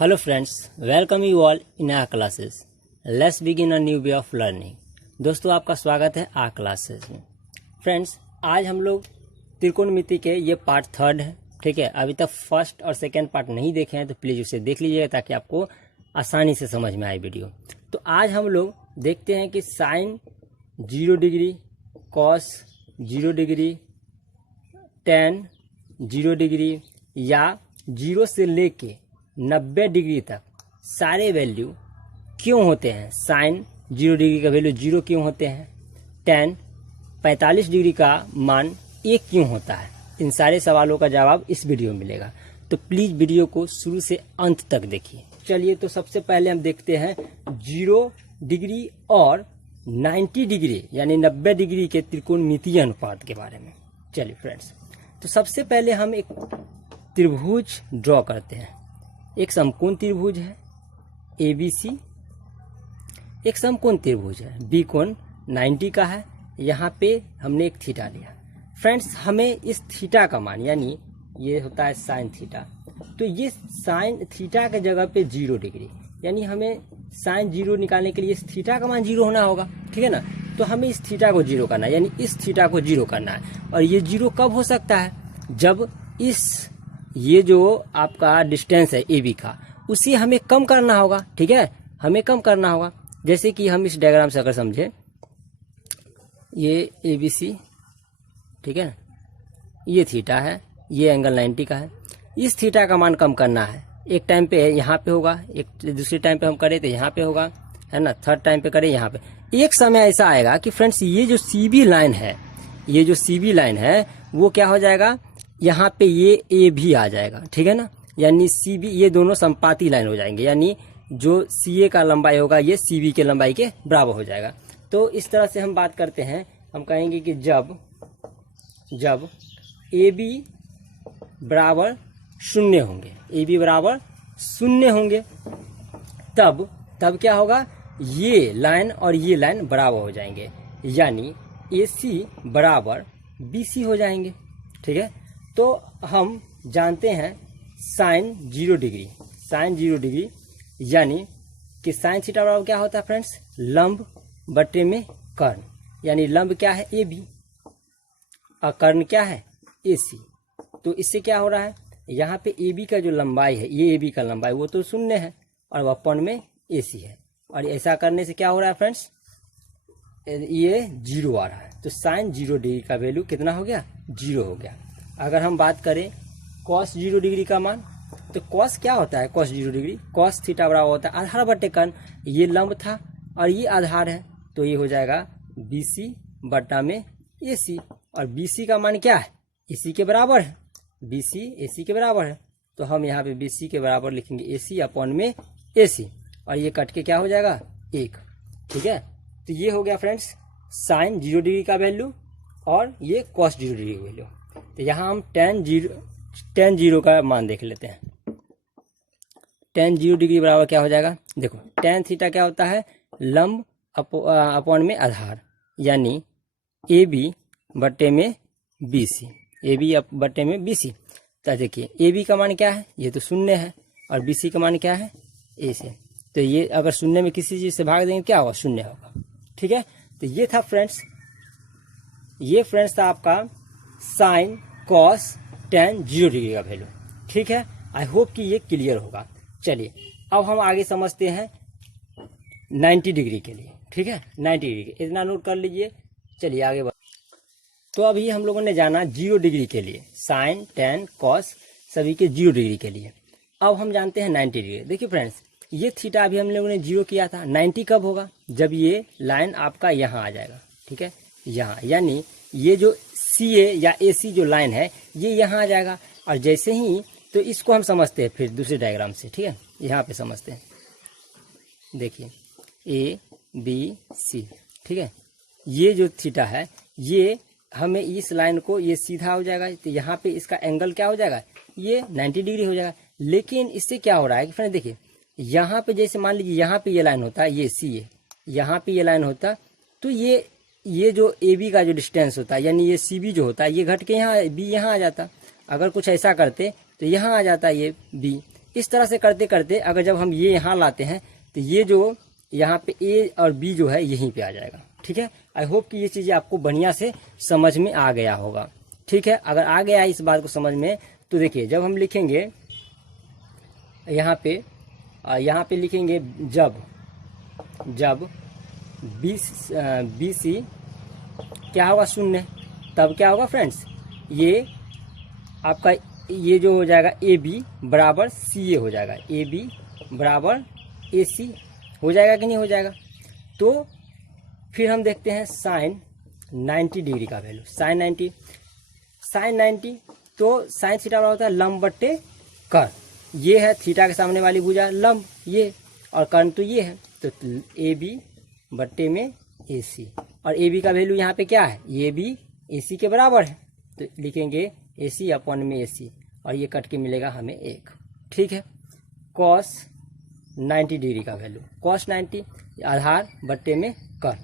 Hello friends, welcome you all in our classes. Let's begin a new way of learning. दोस्तों आपका स्वागत है are classes में। Friends आज हम लोग त्रिकोणमिति के ये पार्ट 3 है, ठीक है। अभी तक फर्स्ट और सेकंड पार्ट नहीं देखे हैं तो प्लीज़ उसे देख लीजिएगा ताकि आपको आसानी से समझ में आए वीडियो। तो आज हम लोग देखते हैं कि sine 0 degree, cos 0 degree, tan 0 degree या 0 से लेके 90 डिग्री तक सारे वैल्यू क्यों होते हैं। साइन 0 डिग्री का वैल्यू 0 क्यों होते हैं, टेन 45 डिग्री का मान 1 क्यों होता है, इन सारे सवालों का जवाब इस वीडियो में मिलेगा। तो प्लीज़ वीडियो को शुरू से अंत तक देखिए। चलिए तो सबसे पहले हम देखते हैं 0 डिग्री और 90 डिग्री यानी 90 डिग्री के त्रिकोणमितीय अनुपात के बारे में। चलिए फ्रेंड्स, तो सबसे पहले हम एक त्रिभुज ड्रॉ करते हैं। एक समकोण त्रिभुज है ABC, एक समकोण त्रिभुज है B कोण 90 का है। यहाँ पे हमने एक थीटा लिया। फ्रेंड्स हमें इस थीटा का मान, यानी ये होता है साइन थीटा, तो ये साइन थीटा के जगह पे 0 डिग्री, यानी हमें साइन 0 निकालने के लिए इस थीटा का मान 0 होना होगा, ठीक है ना। तो हमें इस थीटा को 0 करना है, यानी इस थीटा को 0 करना है। और ये 0 कब हो सकता है, जब ये जो आपका डिस्टेंस है AB का, उसे हमें कम करना होगा, ठीक है, हमें कम करना होगा। जैसे कि हम इस डायग्राम से अगर समझे, ये ABC, ठीक है, ये थीटा है, ये एंगल 90 का है। इस थीटा का मान कम करना है। एक टाइम पे यहाँ पे होगा, एक दूसरे टाइम पे हम करें तो यहाँ पे होगा, है ना, थर्ड टाइम पे करें यहाँ पे। एक समय ऐसा आएगा कि फ्रेंड्स ये जो CB लाइन है, ये जो CB लाइन है वो क्या हो जाएगा, यहाँ पे ये A भी आ जाएगा, ठीक है ना, यानी CB ये दोनों संपाती लाइन हो जाएंगे, यानी जो CA का लंबाई होगा ये CB के लंबाई के बराबर हो जाएगा। तो इस तरह से हम बात करते हैं, हम कहेंगे कि जब AB बराबर 0 होंगे, AB बराबर 0 होंगे, तब क्या होगा, ये लाइन और ये लाइन बराबर हो जाएंगे, यानी AC बराबर BC हो जाएंगे, ठीक है। तो हम जानते हैं साइन 0 डिग्री यानी कि साइन थीटा बराबर क्या होता है फ्रेंड्स, लंब बटे में कर्ण, यानी लंब क्या है AB और कर्ण क्या है AC। तो इससे क्या हो रहा है, यहाँ पे AB का जो लंबाई है, ये AB का लंबाई वो तो 0 है और वह कोण में AC है, और ऐसा करने से क्या हो रहा है फ्रेंड्स, ये 0 आ रहा है। तो साइन 0 डिग्री का वैल्यू कितना हो गया, 0 हो गया। अगर हम बात करें कॉस 0 डिग्री का मान, तो कॉस क्या होता है, कॉस 0 डिग्री, कॉस थीटा बराबर होता है आधार बटे कर्ण। ये लंब था और ये आधार है, तो ये हो जाएगा BC बटा में AC, और BC का मान क्या है, AC के बराबर है, BC AC के बराबर है। तो हम यहाँ पे BC के बराबर लिखेंगे AC अपॉन में AC, और ये कट के क्या हो जाएगा 1, ठीक है। तो ये हो गया फ्रेंड्स साइन 0 डिग्री का वैल्यू और ये कॉस 0 डिग्री का वैल्यू। तो यहाँ हम टेन जीरो का मान देख लेते हैं। टेन 0 डिग्री बराबर क्या हो जाएगा, देखो टेन थीटा क्या होता है, लंब अपॉन में आधार, यानी AB बटे में BC, AB बटे में BC। तो देखिए AB का मान क्या है, ये तो 0 है, और BC का मान क्या है A से। तो ये अगर 0 में किसी चीज़ से भाग देंगे क्या होगा, 0 होगा, ठीक है। तो ये था फ्रेंड्स, था आपका साइन कॉस टेन 0 डिग्री का वैल्यू, ठीक है। आई होप कि ये क्लियर होगा। चलिए अब हम आगे समझते हैं 90 डिग्री के लिए, ठीक है, 90 डिग्री इतना नोट कर लीजिए। चलिए आगे बढ़। तो अभी हम लोगों ने जाना 0 डिग्री के लिए, साइन टेन कॉस सभी के 0 डिग्री के लिए। अब हम जानते हैं 90 डिग्री। देखिए फ्रेंड्स, ये थीटा अभी हम लोगों ने 0 किया था, 90 कब होगा, जब ये लाइन आपका यहाँ आ जाएगा, ठीक है, यहाँ, यानी ये जो CA या AC जो लाइन है ये यहाँ आ जाएगा। और जैसे ही, तो इसको हम समझते हैं फिर दूसरे डायग्राम से, ठीक है, यहाँ पे समझते हैं। देखिए ABC, ठीक है, ये जो थीटा है ये हमें इस लाइन को, ये सीधा हो जाएगा, तो यहाँ पे इसका एंगल क्या हो जाएगा, ये 90 डिग्री हो जाएगा। लेकिन इससे क्या हो रहा है कि फ्रेंड देखिए, यहाँ पे जैसे मान लीजिए यहाँ पे ये लाइन होता है, ये CA, यहाँ पे ये लाइन होता, तो ये जो AB का जो डिस्टेंस होता है, यानी ये CB जो होता है, ये घट के यहाँ B यहाँ आ जाता। अगर कुछ ऐसा करते तो यहाँ आ जाता ये B, इस तरह से करते करते अगर जब हम ये यहाँ लाते हैं तो ये जो यहाँ पे ए और बी जो है यहीं पे आ जाएगा। ठीक है, आई होप कि ये चीज़ें आपको बढ़िया से समझ में आ गया होगा। ठीक है, अगर आ गया इस बात को समझ में तो देखिए जब हम लिखेंगे यहाँ पे लिखेंगे जब बी सी क्या होगा 0, तब क्या होगा फ्रेंड्स, ये आपका ये जो हो जाएगा ए बी बराबर सी ए हो जाएगा, ए बी बराबर ए सी हो जाएगा कि नहीं हो जाएगा। तो फिर हम देखते हैं साइन 90 डिग्री का वैल्यू, साइन 90 तो साइन थीटा बराबर होता है लंब बट्टे कर्ण, ये है थीटा के सामने वाली भुजा लंब ये, और कर्ण तो ये है, तो ए बी बट्टे में ए सी, और ए बी का वैल्यू यहाँ पे क्या है, ये भी ए सी के बराबर है, तो लिखेंगे ए सी अपॉन में ए सी, और ये कट के मिलेगा हमें 1। ठीक है, कॉस 90 डिग्री का वैल्यू, कॉस 90 आधार बट्टे में कर्ण,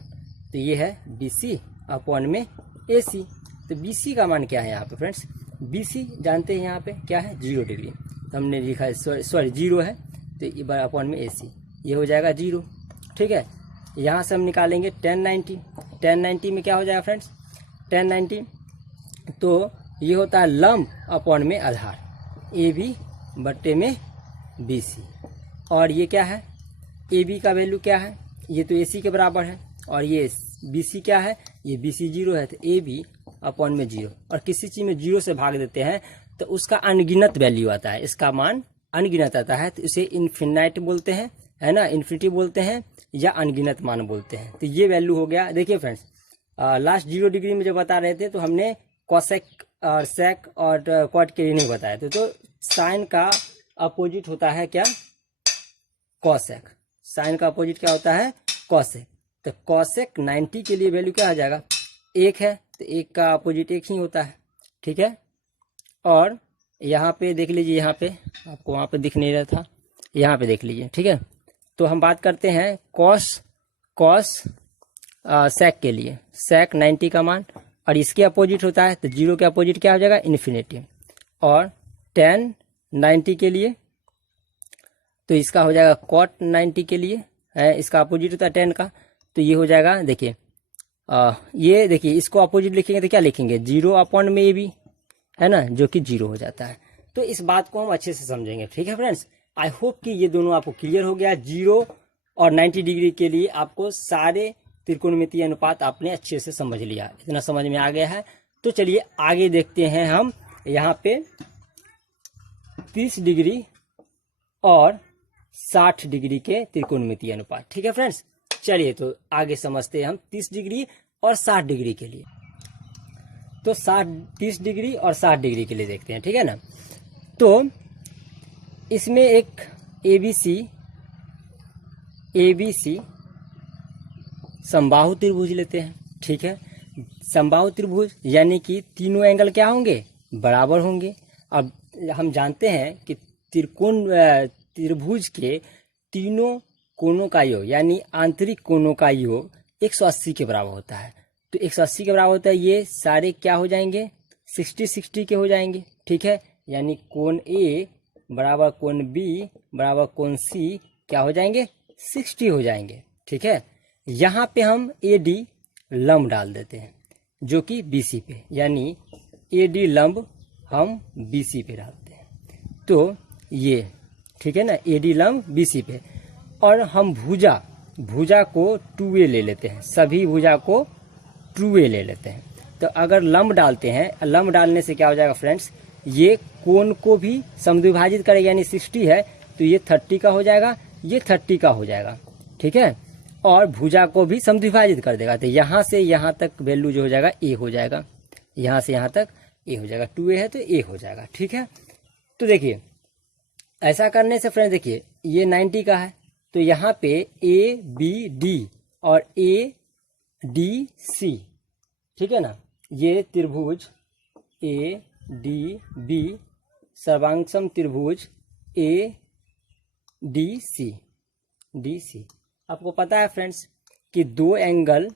तो ये है बी सी अपॉन में ए सी। तो बी सी का मान क्या है यहाँ पे फ्रेंड्स, बी सी जानते हैं यहाँ पे क्या है 0 डिग्री, तो हमने लिखा है सॉरी 0 है, तो ये अपॉन में ए सी, ये हो जाएगा 0। ठीक है, यहाँ से हम निकालेंगे tan 90 में क्या हो जाएगा फ्रेंड्स, tan 90 तो ये होता है लंब अपॉन में आधार, ए बी बट्टे में बी सी, और ये क्या है ए बी का वैल्यू क्या है, ये तो ए सी के बराबर है, और ये बी सी क्या है, ये बी सी 0 है, तो ए बी अपॉन में 0, और किसी चीज़ में 0 से भाग देते हैं तो उसका अनगिनत वैल्यू आता है, इसका मान अनगिनत आता है, तो इसे इन्फिनाइट बोलते हैं, है ना, इन्फिनिटी बोलते हैं या अनगिनत मान बोलते हैं। तो ये वैल्यू हो गया। देखिए फ्रेंड्स लास्ट 0 डिग्री में जब बता रहे थे तो हमने कॉसेक और सेक और क्वाड के लिए नहीं बताया थे, तो साइन का अपोजिट होता है क्या, कॉसेक, साइन का अपोजिट क्या होता है कॉसेक, तो कॉसेक 90 के लिए वैल्यू क्या आ जाएगा 1 है, तो 1 का अपोजिट 1 ही होता है। ठीक है, और यहाँ पे देख लीजिए, यहाँ पे आपको वहाँ पे दिख नहीं रहा था, यहाँ पे देख लीजिए। ठीक है, तो हम बात करते हैं कॉस सेक के लिए, सेक 90 का मान, और इसके अपोजिट होता है, तो 0 के अपोजिट क्या हो जाएगा इन्फिनिटी, और tan 90 के लिए तो इसका हो जाएगा कॉट 90 के लिए है, इसका अपोजिट होता है tan का, तो ये हो जाएगा देखिए ये देखिए इसको अपोजिट लिखेंगे तो क्या लिखेंगे 0 अपॉन में ए बी, है ना, जो कि 0 हो जाता है। तो इस बात को हम अच्छे से समझेंगे। ठीक है फ्रेंड्स, आई होप कि ये दोनों आपको क्लियर हो गया। 0 और 90 डिग्री के लिए आपको सारे त्रिकोणमितीय अनुपात आपने अच्छे से समझ लिया, इतना समझ में आ गया है। तो चलिए आगे देखते हैं हम यहाँ पे 30 डिग्री और 60 डिग्री के त्रिकोणमितीय अनुपात। ठीक है फ्रेंड्स, चलिए तो आगे समझते हैं हम 30 डिग्री और 60 डिग्री के लिए। तो 30 डिग्री और 60 डिग्री के लिए देखते हैं, ठीक है ना। तो इसमें एक ABC समबाहु त्रिभुज लेते हैं। ठीक है, समबाहु त्रिभुज यानी कि तीनों एंगल क्या होंगे, बराबर होंगे। अब हम जानते हैं कि त्रिभुज के तीनों कोनों का योग यानी आंतरिक कोनों का योग 180 के बराबर होता है। तो 180 के बराबर होता है, ये सारे क्या हो जाएंगे 60-60 के हो जाएंगे। ठीक है, यानी कोण ए बराबर कोण बी बराबर कोण सी क्या हो जाएंगे 60 हो जाएंगे। ठीक है, यहाँ पे हम AD लंब डाल देते हैं जो कि BC पे, यानी AD लंब हम BC पे डालते हैं। तो ये ठीक है ना, AD लंब BC पे, और हम भुजा को 2A ले लेते हैं, सभी भुजा को 2A ले लेते हैं। तो अगर लंब डालते हैं, लंब डालने से क्या हो जाएगा फ्रेंड्स, ये कोण को भी समद्विभाजित करेगा, यानी 60 है तो ये 30 का हो जाएगा, ये 30 का हो जाएगा। ठीक है, और भुजा को भी समद्विभाजित कर देगा। तो यहाँ से यहाँ तक वैल्यू जो हो जाएगा A हो जाएगा, यहाँ से यहाँ तक A हो जाएगा, 2A है तो A हो जाएगा। ठीक है, तो देखिए ऐसा करने से फ्रेंड्स देखिए ये 90 का है, तो यहाँ पे ABD और ADC, ठीक है ना, ये त्रिभुज ADB सर्वांगसम त्रिभुज ADC। आपको पता है फ्रेंड्स कि दो एंगल,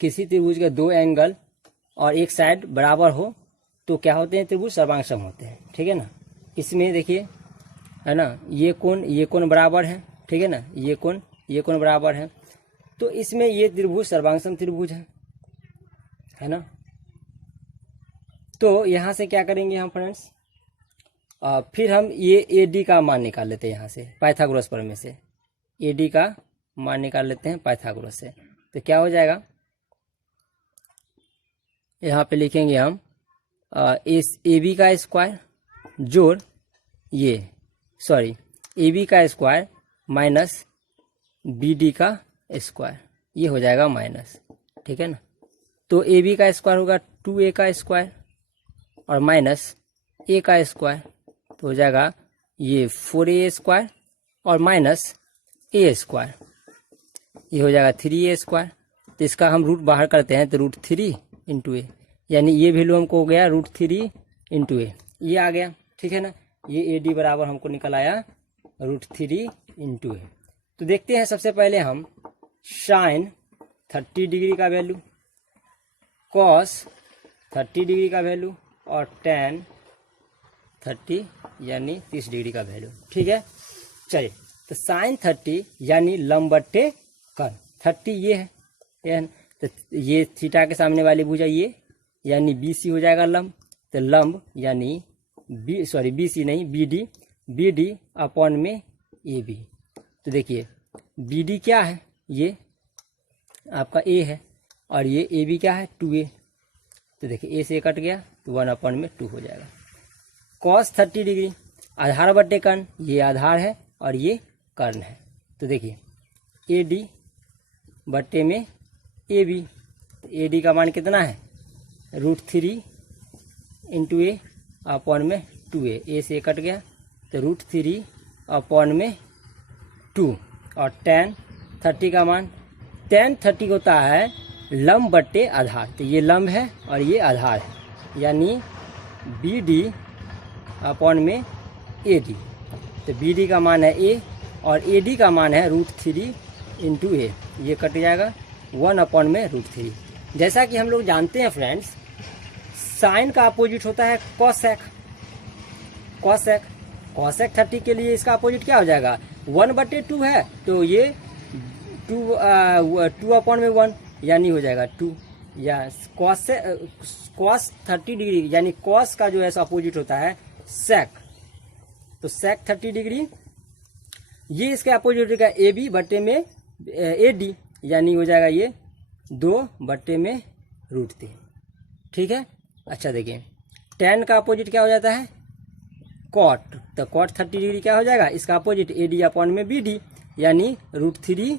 किसी त्रिभुज के दो एंगल और एक साइड बराबर हो तो क्या होते हैं, त्रिभुज सर्वांगसम होते हैं। ठीक है ना, इसमें देखिए है ना, ये कोण बराबर है, ठीक है ना, ये कोण बराबर है। तो इसमें ये त्रिभुज सर्वांग त्रिभुज है ना। तो यहाँ से क्या करेंगे हम फ्रेंड्स, फिर हम ये AD का मान निकाल लेते हैं यहाँ से पाइथागोरस प्रमेय से। AD का मान निकाल लेते हैं पाइथागोरस से। तो क्या हो जाएगा, यहाँ पे लिखेंगे हम इस AB का स्क्वायर जोड़ AB का स्क्वायर माइनस BD का स्क्वायर, ये हो जाएगा माइनस, ठीक है ना। तो AB का स्क्वायर होगा 2A का स्क्वायर और माइनस A का स्क्वायर, तो हो जाएगा ये 4A स्क्वायर और माइनस A स्क्वायर, ये हो जाएगा 3A स्क्वायर। तो इसका हम रूट बाहर करते हैं तो √3 इंटू A, यानी ये वैल्यू हमको हो गया √3 इंटू A, ये आ गया, ठीक है ना। ये AD बराबर हमको निकल आया √3 इंटू A। तो देखते हैं सबसे पहले हम साइन 30 डिग्री का वैल्यू, कॉस 30 डिग्री का वैल्यू और टेन 30 यानी 30 डिग्री का वैल्यू, ठीक है। चलिए, तो साइन 30 यानी लंब बट्टे कर्ण, 30 ये है, तो ये थीटा के सामने वाली भुजा ये यानी BC हो जाएगा लंब। तो लंब यानी BC नहीं BD अपॉन में AB। तो देखिए BD क्या है, ये आपका A है और ये AB क्या है 2A। तो देखिए A से कट गया तो 1/2 हो जाएगा। cos 30 डिग्री आधार बट्टे कर्ण, ये आधार है और ये कर्ण है। तो देखिए AD बट्टे में AB, तो AD का मान कितना है √3 इंटू A अपॉन में 2A, A से कट गया तो √3 अपॉन में 2 और tan 30 का मान, tan 30 होता है लंब बट्टे आधार। तो ये लंब है और ये आधार है, यानी BD अपॉन में AD। तो BD का मान है A और AD का मान है √3 इंटू A, ये कट जाएगा 1/में √3। जैसा कि हम लोग जानते हैं फ्रेंड्स, साइन का अपोजिट होता है कॉसेक। कॉसेक 30 के लिए इसका अपोजिट क्या हो जाएगा 1/2 है, तो ये 2/1 यानी हो जाएगा 2, या कॉस 30 डिग्री यानी कॉस का जो है अपोजिट होता है सेक। तो सेक 30 डिग्री ये इसके अपोजिट होगा AB बट्टे में AD, यानी हो जाएगा ये 2/में √3, ठीक है। अच्छा देखिए tan का अपोजिट क्या हो जाता है कॉट, तो कॉट 30 डिग्री क्या हो जाएगा इसका अपोजिट AD अपॉन में BD, यानी √3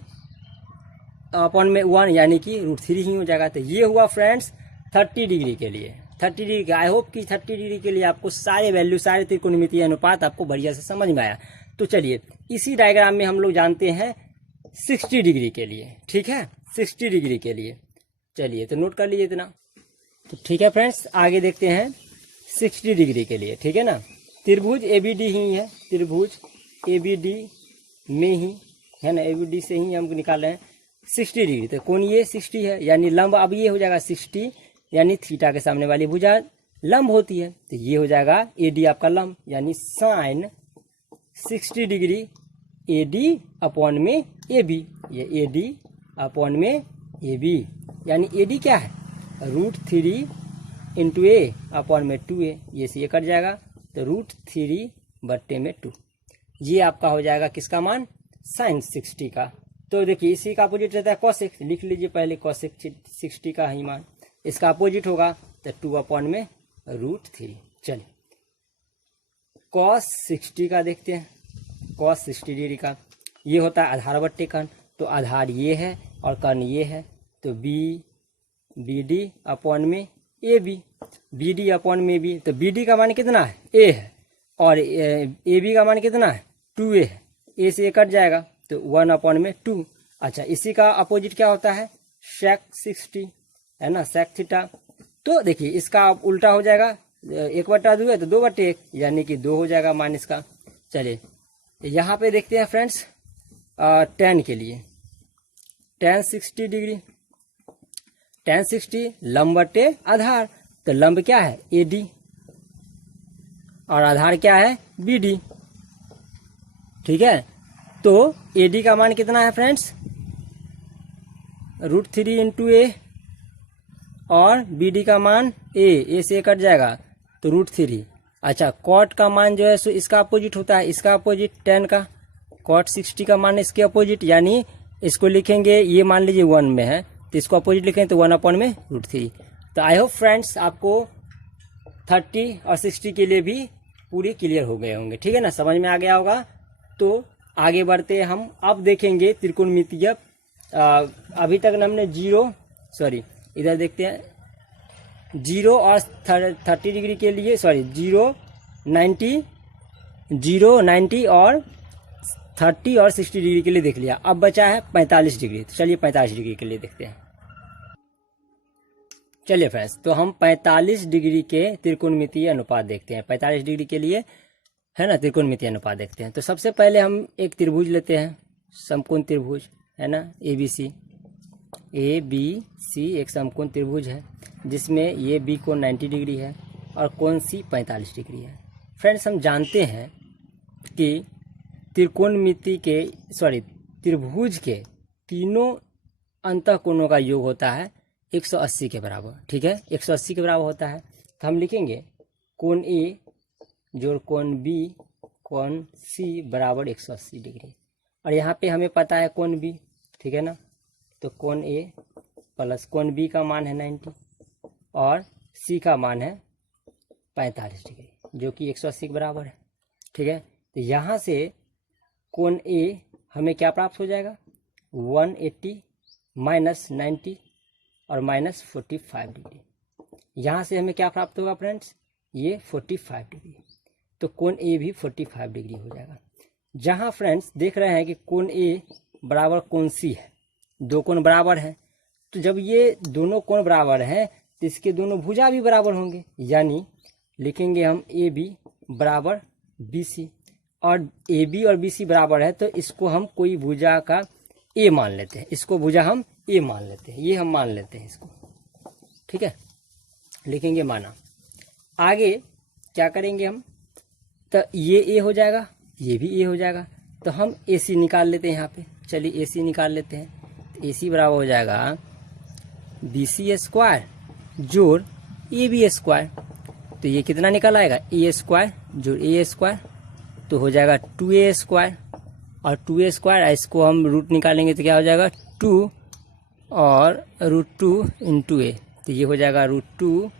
अपॉन में 1 यानी कि √3 ही हो जाएगा। तो ये हुआ फ्रेंड्स 30 डिग्री के लिए, 30 डिग्री का। आई होप कि 30 डिग्री के लिए आपको सारे वैल्यू, सारे त्रिकोणमितीय अनुपात आपको बढ़िया से समझ में आया। तो चलिए इसी डायग्राम में हम लोग जानते हैं 60 डिग्री के लिए, ठीक है, 60 डिग्री के लिए। चलिए तो नोट कर लीजिए इतना। तो ठीक है फ्रेंड्स, आगे देखते हैं 60 डिग्री के लिए, ठीक है ना। त्रिभुज ABD ही है, त्रिभुज ABD में ही है ना, ABD से ही हम निकाल रहे हैं 60 डिग्री। तो कौन ये 60 है, यानी लंब अब ये हो जाएगा 60, यानी थीटा के सामने वाली भुजा लंब होती है। तो ये हो जाएगा AD आपका लंब, यानी साइन 60 डिग्री AD अपॉन में AB, ये AD अपॉन में AB, यानी AD क्या है √3 इंटू A अपॉन में 2A, ये से ये कट जाएगा तो √3/2। ये आपका हो जाएगा किसका मान साइन 60 का। तो देखिए इसी का अपोजिट रहता है कॉसेक, लिख लीजिए पहले कॉसेक 60 का ही मान, इसका अपोजिट होगा तो 2/में √3। चलिए कॉस 60 का देखते हैं, कॉस 60 डिग्री का ये होता है आधार बट्टे कर्ण। तो आधार ये है और कर्ण ये है, तो BD अपॉन में AB, BD अपॉन में B। तो BD का मान कितना है A है और AB का मान कितना है 2A है, A से A कट जाएगा तो 1/2। अच्छा इसी का अपोजिट क्या होता है सेक 60 है ना, सेक थीटा। तो देखिए इसका उल्टा हो जाएगा, 1/2 है तो 2/1, यानी कि 2 हो जाएगा मान इसका। चलिए यहाँ पे देखते हैं फ्रेंड्स tan के लिए, tan 60 डिग्री, tan 60 लंब बट्टे आधार। तो लंब क्या है AD और आधार क्या है BD, ठीक है। तो AD का मान कितना है फ्रेंड्स, √3 इंटू ए, और BD का मान ए से कट जाएगा तो √3। अच्छा, कॉट का मान जो है सो इसका अपोजिट होता है, इसका अपोजिट tan का, कॉट 60 का मान इसके अपोजिट, यानी इसको लिखेंगे, ये मान लीजिए 1 में है तो इसको अपोजिट लिखेंगे तो 1/√3। तो आई होप फ्रेंड्स आपको 30 और 60 के लिए भी पूरी क्लियर हो गए होंगे, ठीक है ना, समझ में आ गया होगा। तो आगे बढ़ते हम, अब देखेंगे त्रिकोणमितीय। अभी तक हमने इधर देखते हैं, 0 और 30 डिग्री के लिए, 0, 90 और 30 और 60 डिग्री के लिए देख लिया। अब बचा है 45 डिग्री, तो चलिए 45 डिग्री के लिए देखते हैं। चलिए फ्रेंड्स, तो हम 45 डिग्री के त्रिकोणमितीय अनुपात देखते हैं। 45 डिग्री के लिए है ना त्रिकोणमितीय अनुपात देखते हैं। तो सबसे पहले हम एक त्रिभुज लेते हैं, समकोण त्रिभुज है ना, ABC एक समकोण त्रिभुज है जिसमें ये B कोण 90 डिग्री है और कोण C 45 डिग्री है। फ्रेंड्स, हम जानते हैं कि त्रिभुज के तीनों अंतःकोणों का योग होता है 180 के बराबर, ठीक है, 180 के बराबर होता है। तो हम लिखेंगे कोण A जोड़ कोण B कोण C बराबर 180 डिग्री, और यहाँ पे हमें पता है कोण B, ठीक है ना। तो कोण A प्लस कोण B का मान है 90 और C का मान है 45 डिग्री जो कि 180 के बराबर है, ठीक है। तो यहाँ से कोण A हमें क्या प्राप्त हो जाएगा, 180 माइनस 90 और माइनस 45 डिग्री। यहाँ से हमें क्या प्राप्त होगा फ्रेंड्स, ये 45 डिग्री, तो कोण A भी 45 डिग्री हो जाएगा। जहाँ फ्रेंड्स देख रहे हैं कि कोण A बराबर कोण C है, दो कोण बराबर है, तो जब ये दोनों कोण बराबर हैं तो इसके दोनों भुजा भी बराबर होंगे, यानी लिखेंगे हम AB बराबर BC, और AB और BC बराबर है तो इसको हम कोई भुजा का A मान लेते हैं, इसको भुजा हम A मान लेते हैं, ये हम मान लेते हैं इसको, ठीक है, लिखेंगे माना। आगे क्या करेंगे हम, तो ये A हो जाएगा, ये भी A हो जाएगा, तो हम AC निकाल लेते हैं यहाँ पे। चलिए AC निकाल लेते हैं। तो AC बराबर हो जाएगा BC स्क्वायर जोड़ AB स्क्वायर, तो ये कितना निकल आएगा, A स्क्वायर जोड़ A स्क्वायर, तो हो जाएगा 2A स्क्वायर, और 2A स्क्वायर इसको हम रूट निकालेंगे तो क्या हो जाएगा 2 और √2 इंटू A, तो ये हो जाएगा √2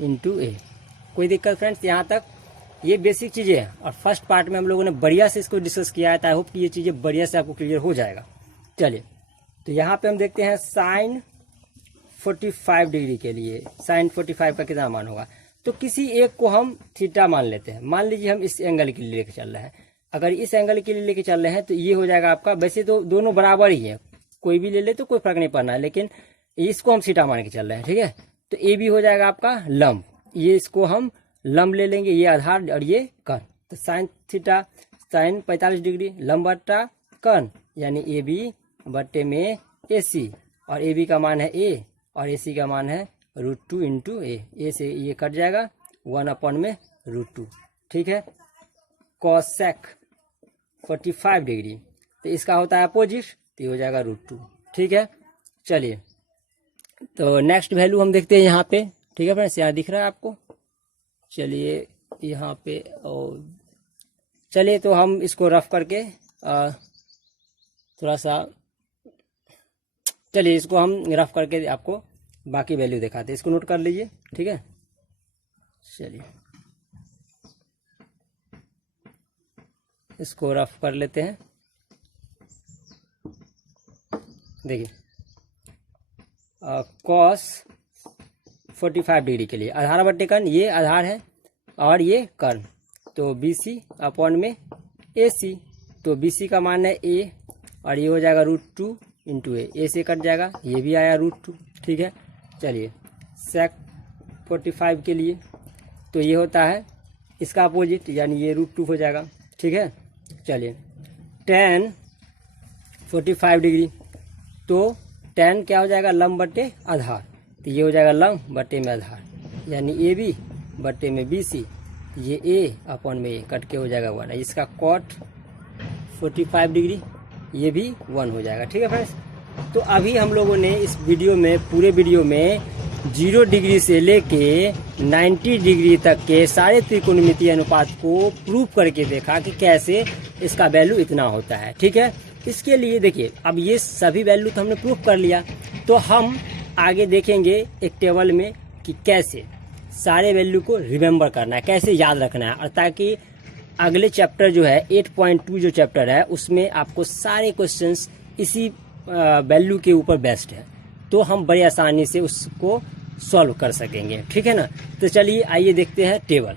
इंटू A। कोई दिक्कत फ्रेंड्स, यहाँ तक ये बेसिक चीज़ें हैं, और फर्स्ट पार्ट में हम लोगों ने बढ़िया से इसको डिस्कस किया है। आई होप कि ये चीज़ें बढ़िया से आपको क्लियर हो जाएगा। चलिए, तो यहाँ पे हम देखते हैं साइन 45 डिग्री के लिए, साइन 45 का कितना मान होगा, तो किसी एक को हम थीटा मान लेते हैं। मान लीजिए हम इस एंगल के लिए लेके चल रहे हैं, अगर इस एंगल के लिए लेके चल रहे हैं तो ये हो जाएगा आपका, वैसे तो दोनों बराबर ही है, कोई भी ले ले तो कोई फर्क नहीं पड़ना है, लेकिन इसको हम थीटा मान के चल रहे हैं, ठीक है। तो ए भी हो जाएगा आपका लंब, ये इसको हम लंब ले लेंगे, ये आधार और ये कर्ण, तो साइन थीटा साइन 45 डिग्री लंब बट्टा कर्ण, यानी ए बी बट्टे में ए सी, और ए बी का मान है ए और ए सी का मान है √2 इंटू ए से ये कट जाएगा 1/√2, ठीक है। कोसेक 45 डिग्री, तो इसका होता है अपोजिट, तो ये हो जाएगा √2, ठीक है। चलिए, तो नेक्स्ट वैल्यू हम देखते हैं यहाँ पे, ठीक है फ्रेंड्स, यहाँ दिख रहा है आपको। चलिए यहाँ पे, और चलिए तो हम इसको रफ करके थोड़ा सा, चलिए इसको हम रफ करके आपको बाकी वैल्यू दिखाते हैं, इसको नोट कर लीजिए, ठीक है। चलिए इसको रफ कर लेते हैं। देखिए कॉस 45 डिग्री के लिए आधार बट्टे कर्ण, ये आधार है और ये कर्ण, तो BC अपॉन में AC, तो BC का मान है A और ये हो जाएगा √2 इंटू A से कट जाएगा, ये भी आया √2, ठीक है। चलिए सेक 45 के लिए, तो ये होता है इसका अपोजिट, यानी ये √2 हो जाएगा, ठीक है। चलिए tan 45 डिग्री, तो tan क्या हो जाएगा, लंब बट्टे आधार, तो ये हो जाएगा लंब बट्टे में आधार, यानी AB बट्टे में BC, ये A अपॉन में A कट के हो जाएगा 1। इसका कॉट 45 डिग्री, ये भी 1 हो जाएगा। ठीक है फ्रेंड्स, तो अभी हम लोगों ने इस वीडियो में, पूरे वीडियो में 0 डिग्री से लेके 90 डिग्री तक के सारे त्रिकोणमितीय अनुपात को प्रूव करके देखा कि कैसे इसका वैल्यू इतना होता है। ठीक है, इसके लिए देखिए, अब ये सभी वैल्यू तो हमने प्रूव कर लिया, तो हम आगे देखेंगे एक टेबल में कि कैसे सारे वैल्यू को रिमेम्बर करना है, कैसे याद रखना है, और ताकि अगले चैप्टर जो है 8.2 जो चैप्टर है उसमें आपको सारे क्वेश्चंस इसी वैल्यू के ऊपर बेस्ड है, तो हम बड़ी आसानी से उसको सॉल्व कर सकेंगे। ठीक है ना, तो चलिए आइए देखते हैं टेबल।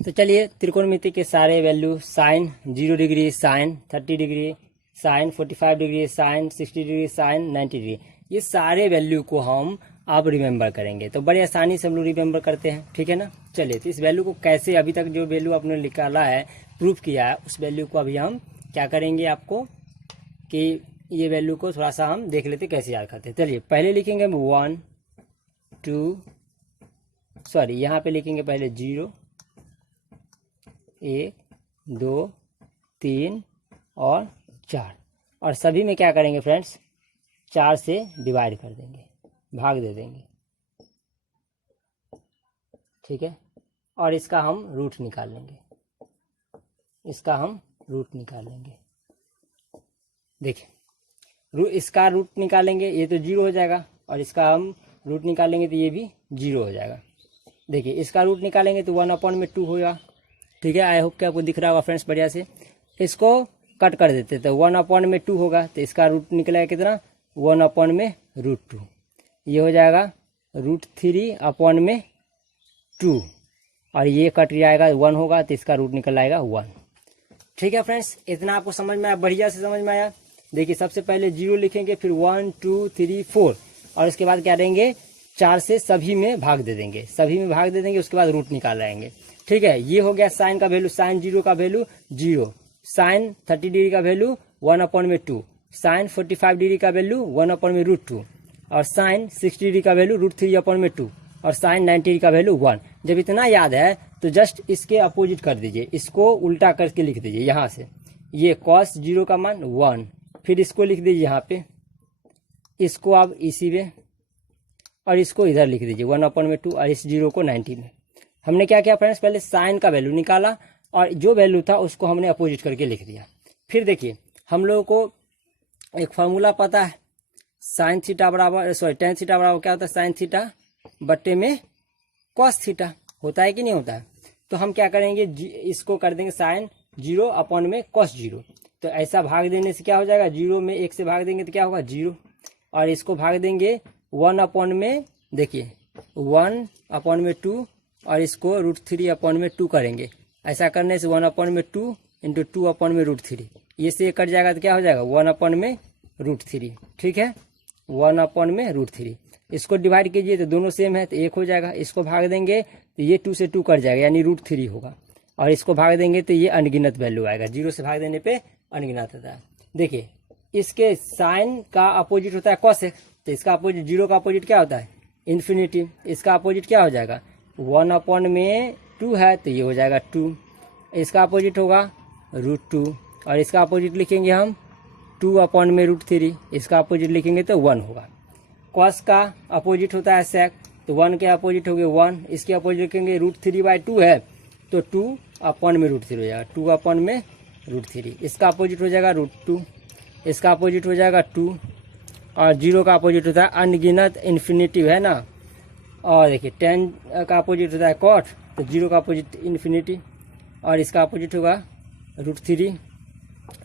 तो चलिए त्रिकोणमिति के सारे value, sine 0 degree, sine 30 degree, sine 45 degree, sine 60 degree, sine 90 degree, ये सारे वैल्यू को हम अब रिमेम्बर करेंगे। तो बड़ी आसानी से हम लोग रिमेम्बर करते हैं। ठीक है ना, चलिए तो इस वैल्यू को कैसे, अभी तक जो वैल्यू आपने निकाला है, प्रूफ किया है, उस वैल्यू को अभी हम क्या करेंगे आपको कि ये वैल्यू को थोड़ा सा हम देख लेते कैसे याद करते हैं। चलिए पहले लिखेंगे हम 1 2, सॉरी यहाँ पे लिखेंगे पहले 0 1 2 3 और 4, और सभी में क्या करेंगे फ्रेंड्स, 4 से डिवाइड कर देंगे, भाग दे देंगे। ठीक है, और इसका हम रूट निकाल लेंगे, इसका हम रूट निकाल लेंगे। देखिए इसका रूट निकालेंगे, ये तो 0 हो जाएगा, और इसका हम रूट निकालेंगे तो ये भी 0 हो जाएगा। देखिए इसका रूट निकालेंगे तो 1/2 होगा। ठीक है, आई होप कि आपको दिख रहा होगा फ्रेंड्स बढ़िया से। इसको कट कर देते तो 1/2 होगा, तो इसका रूट निकलेगा कितना, 1/√2, ये हो जाएगा √3/2, और ये कट जाएगा 1 होगा, तो इसका रूट निकल आएगा 1। ठीक है फ्रेंड्स, इतना आपको समझ में आया, बढ़िया से समझ में आया। देखिए सबसे पहले 0 लिखेंगे, फिर 1 2 3 4, और उसके बाद क्या देंगे, 4 से सभी में भाग दे देंगे, सभी में भाग दे देंगे, उसके बाद रूट निकाल लाएंगे। ठीक है, ये हो गया साइन का वैल्यू, साइन 0 का वैल्यू 0, साइन 30 डिग्री का वैल्यू 1/2, साइन 45 डिग्री का वैल्यू 1/√2, और साइन 60 डिग्री का वैल्यू √3/2, और साइन 90 डिग्री का वैल्यू 1। जब इतना याद है तो जस्ट इसके अपोजिट कर दीजिए, इसको उल्टा करके लिख दीजिए यहाँ से, ये cos 0 का मान 1, फिर इसको लिख दीजिए यहाँ पे, इसको आप इसी में, और इसको इधर लिख दीजिए 1/2, और इस 0 को 90 में। हमने क्या किया फ्रेंड्स, पहले साइन का वैल्यू निकाला, और जो वैल्यू था उसको हमने अपोजिट करके लिख दिया। फिर देखिए हम लोगों को एक फार्मूला पता है, साइन थीटा बराबर, सॉरी टेन थीटा बराबर क्या होता है, साइन थीटा बट्टे में कॉस थीटा, होता है कि नहीं होता है। तो हम क्या करेंगे, इसको कर देंगे साइन 0 cos 0, तो ऐसा भाग देने से क्या हो जाएगा, 0 में 1 से भाग देंगे तो क्या होगा 0, और इसको भाग देंगे 1 देखिए 1/2, और इसको √3/2 करेंगे। ऐसा करने से 1/2 इंटू 2/√3, ये से कट जाएगा तो क्या हो जाएगा 1/√3। ठीक है, 1/√3, इसको डिवाइड कीजिए तो दोनों सेम है तो 1 हो जाएगा, इसको भाग देंगे तो ये 2 से 2 कट जाएगा, यानी √3 होगा, और इसको भाग देंगे तो ये अनगिनत वैल्यू आएगा, 0 से भाग देने पे अनगिनत होता है। देखिए इसके साइन का अपोजिट होता है कॉसेक, तो इसका अपोजिट, 0 का अपोजिट क्या होता है इन्फिनिटी, इसका अपोजिट क्या हो जाएगा 1/2 है तो ये हो जाएगा 2, इसका अपोजिट होगा √2, और इसका अपोजिट लिखेंगे हम 2/√3, इसका अपोजिट लिखेंगे तो 1 होगा। कॉस का अपोजिट होता है सेक, तो 1 के अपोजिट हो गए 1, इसके अपोजिट लिखेंगे √3/2 है तो 2/√3 हो जाएगा, 2/√3, इसका अपोजिट हो जाएगा √2, इसका अपोजिट हो जाएगा 2, और 0 का अपोजिट होता है अनगिनत इन्फिनिटिव है ना, और देखिए 10 का अपोजिट होता है कॉट, तो 0 का अपोजिट इन्फिनिटी, और इसका अपोजिट होगा √3,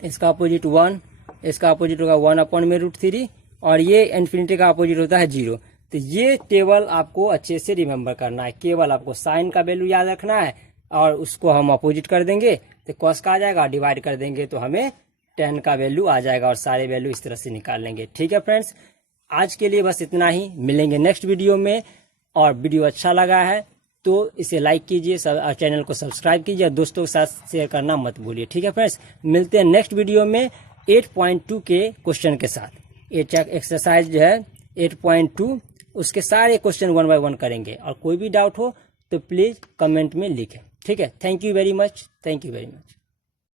इसका अपोजिट 1, इसका अपोजिट होगा 1/√3, और ये इन्फिनिटी का अपोजिट होता है 0। तो ये टेबल आपको अच्छे से रिमेम्बर करना है, केवल आपको साइन का वैल्यू याद रखना है, और उसको हम अपोजिट कर देंगे तो कॉस का आ जाएगा, डिवाइड कर देंगे तो हमें 10 का वैल्यू आ जाएगा, और सारे वैल्यू इस तरह से निकाल लेंगे। ठीक है फ्रेंड्स, आज के लिए बस इतना ही, मिलेंगे नेक्स्ट वीडियो में। और वीडियो अच्छा लगा है तो इसे लाइक कीजिए, चैनल को सब्सक्राइब कीजिए, दोस्तों के साथ शेयर करना मत भूलिए। ठीक है फ्रेंड्स, मिलते हैं नेक्स्ट वीडियो में 8.2 के क्वेश्चन के साथ। एक्सरसाइज जो है 8.2, उसके सारे क्वेश्चन 1 बाय 1 करेंगे, और कोई भी डाउट हो तो प्लीज कमेंट में लिखें। ठीक है, thank you very much, thank you very much.